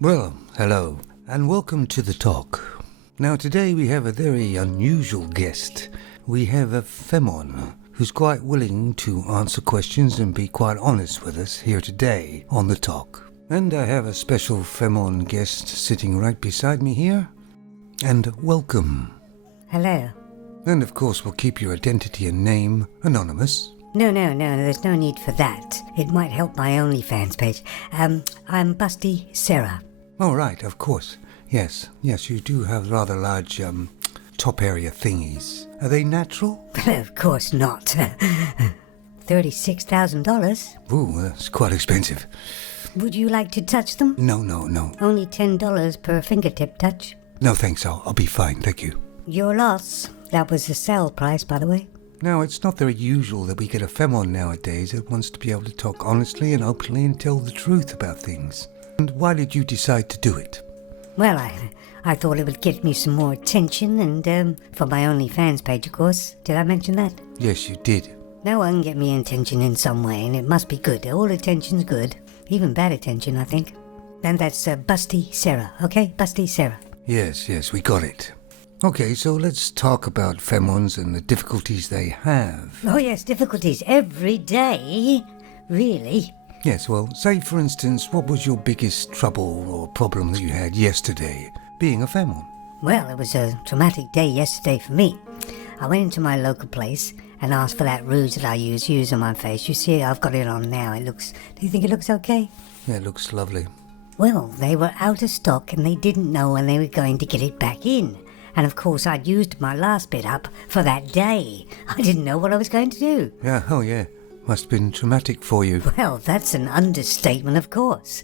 Well, hello, and welcome to The Talk. Now today we have a very unusual guest. We have a Femon who's quite willing to answer questions and be quite honest with us here today on The Talk. And I have a special Femon guest sitting right beside me here. And welcome. Hello. And of course we'll keep your identity and name anonymous. No, there's no need for that. It might help my OnlyFans page. I'm Busty Sarah. Oh, right, of course. Yes, you do have rather large, top area thingies. Are they natural? Of course not. $36,000. Ooh, that's quite expensive. Would you like to touch them? No. Only $10 per fingertip touch. No, thanks, I'll be fine, thank you. Your loss. That was the sale price, by the way. Now, it's not very usual that we get a Femon nowadays that wants to be able to talk honestly and openly and tell the truth about things. And why did you decide to do it? Well, I thought it would get me some more attention and, for my OnlyFans page, of course. Did I mention that? Yes, you did. No one can get me attention in some way, and it must be good. All attention's good. Even bad attention, I think. And that's Busty Sarah, okay? Busty Sarah. Yes, we got it. Okay, so let's talk about Femons and the difficulties they have. Oh yes, difficulties every day. Really? Yes, well, say for instance, what was your biggest trouble or problem that you had yesterday, being a Femon? Well, it was a traumatic day yesterday for me. I went into my local place and asked for that rouge that I use on my face. You see, I've got it on now. Do you think it looks okay? Yeah, it looks lovely. Well, they were out of stock and they didn't know when they were going to get it back in. And of course I'd used my last bit up for that day. I didn't know what I was going to do. Yeah. Must have been traumatic for you. Well, that's an understatement, of course.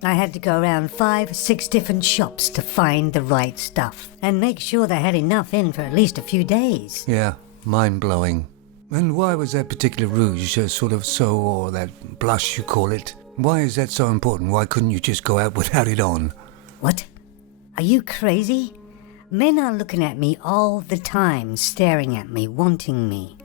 I had to go around 5-6 different shops to find the right stuff and make sure they had enough in for at least a few days. Yeah, mind-blowing. And why was that particular rouge or that blush you call it? Why is that so important? Why couldn't you just go out without it on? What? Are you crazy? Men are looking at me all the time, staring at me, wanting me.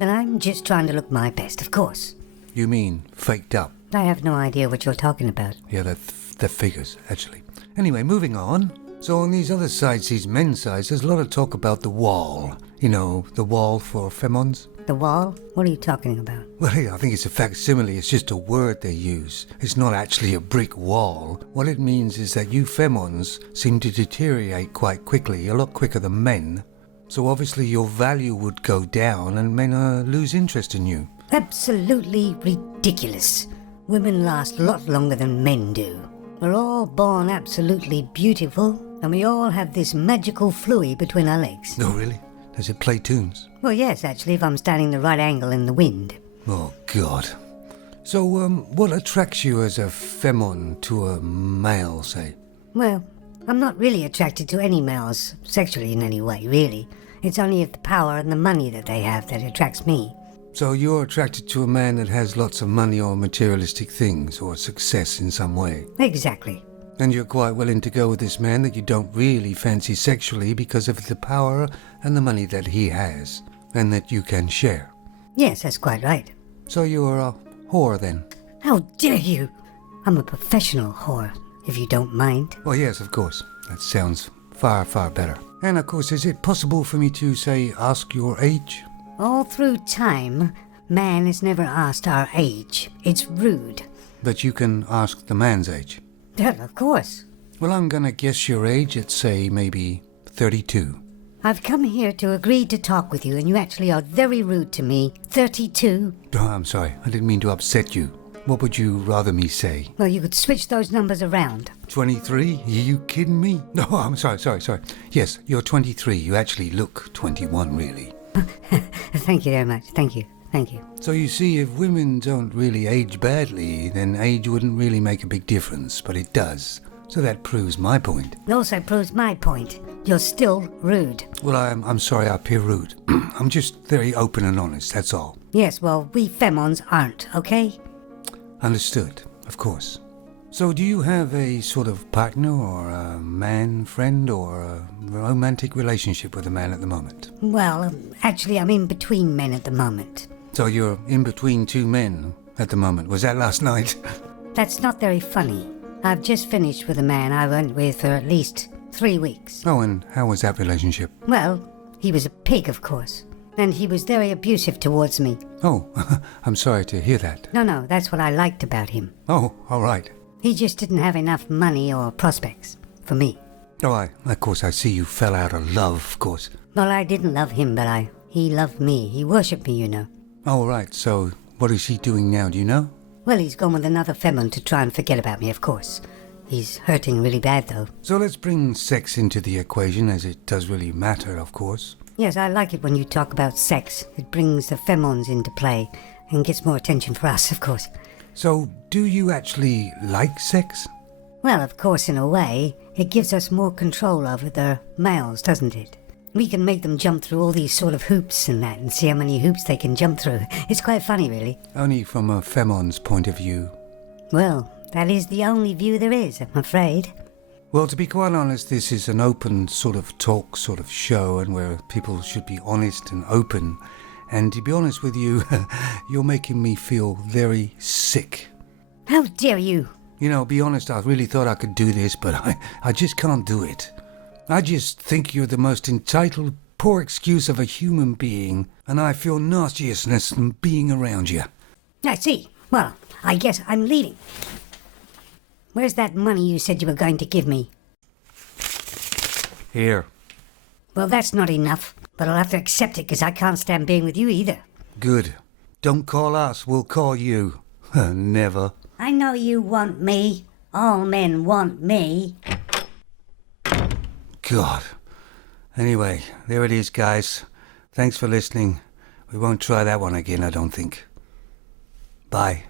And I'm just trying to look my best, of course. You mean faked up? I have no idea what you're talking about. Yeah, that figures, actually. Anyway, moving on. So on these other sites, these men's sites, there's a lot of talk about the wall. You know, the wall for Femons. The wall? What are you talking about? Well, I think it's a facsimile. It's just a word they use. It's not actually a brick wall. What it means is that you Femons seem to deteriorate quite quickly, a lot quicker than men. So obviously your value would go down and men lose interest in you. Absolutely ridiculous. Women last a lot longer than men do. We're all born absolutely beautiful, and we all have this magical fluid between our legs. Oh, really? Does it play tunes? Well, yes, actually, if I'm standing the right angle in the wind. Oh, God. So, what attracts you as a Femon to a male, say? Well, I'm not really attracted to any males, sexually in any way, really. It's only the power and the money that they have that attracts me. So you're attracted to a man that has lots of money or materialistic things, or success in some way? Exactly. And you're quite willing to go with this man that you don't really fancy sexually because of the power and the money that he has, and that you can share? Yes, that's quite right. So you're a whore then? How dare you! I'm a professional whore, if you don't mind. Well, yes, of course. That sounds far, far better. And of course, is it possible for me to, say, ask your age? All through time, man has never asked our age. It's rude. But you can ask the man's age? Yeah, of course. Well, I'm gonna guess your age at, say, maybe 32. I've come here to agree to talk with you, and you actually are very rude to me. 32? Oh, I'm sorry. I didn't mean to upset you. What would you rather me say? Well, you could switch those numbers around. 23? Are you kidding me? No, I'm sorry. Yes, you're 23. You actually look 21, really. Thank you very much. Thank you. So you see, if women don't really age badly, then age wouldn't really make a big difference, but it does. So that proves my point. It also proves my point. You're still rude. Well, I'm sorry I appear rude. I'm just very open and honest, that's all. Yes, well, we Femons aren't, okay? Understood, of course. So do you have a sort of partner or a man friend or a romantic relationship with a man at the moment? Well, actually, I'm in between men at the moment. So you're in between two men at the moment. Was that last night? That's not very funny. I've just finished with a man I went with for at least 3 weeks. Oh, and how was that relationship? Well, he was a pig, of course. And he was very abusive towards me. Oh, I'm sorry to hear that. No, that's what I liked about him. Oh, all right. He just didn't have enough money or prospects for me. Oh, of course, I see you fell out of love, of course. Well, I didn't love him, but he loved me. He worshipped me, you know. Oh, right. So, what is he doing now, do you know? Well, he's gone with another femon to try and forget about me, of course. He's hurting really bad, though. So let's bring sex into the equation, as it does really matter, of course. Yes, I like it when you talk about sex. It brings the femons into play and gets more attention for us, of course. So, do you actually like sex? Well, of course, in a way, it gives us more control over the males, doesn't it? We can make them jump through all these sort of hoops and that, and see how many hoops they can jump through. It's quite funny, really. Only from a femon's point of view. Well, that is the only view there is, I'm afraid. Well, to be quite honest, this is an open sort of talk sort of show, and where people should be honest and open. And to be honest with you, you're making me feel very sick. How dare you? You know, be honest, I really thought I could do this, but I just can't do it. I just think you're the most entitled, poor excuse of a human being, and I feel nauseousness from being around you. I see. Well, I guess I'm leaving. Where's that money you said you were going to give me? Here. Well, that's not enough, but I'll have to accept it because I can't stand being with you either. Good. Don't call us, we'll call you. Never. I know you want me. All men want me. God. Anyway, there it is, guys. Thanks for listening. We won't try that one again, I don't think. Bye.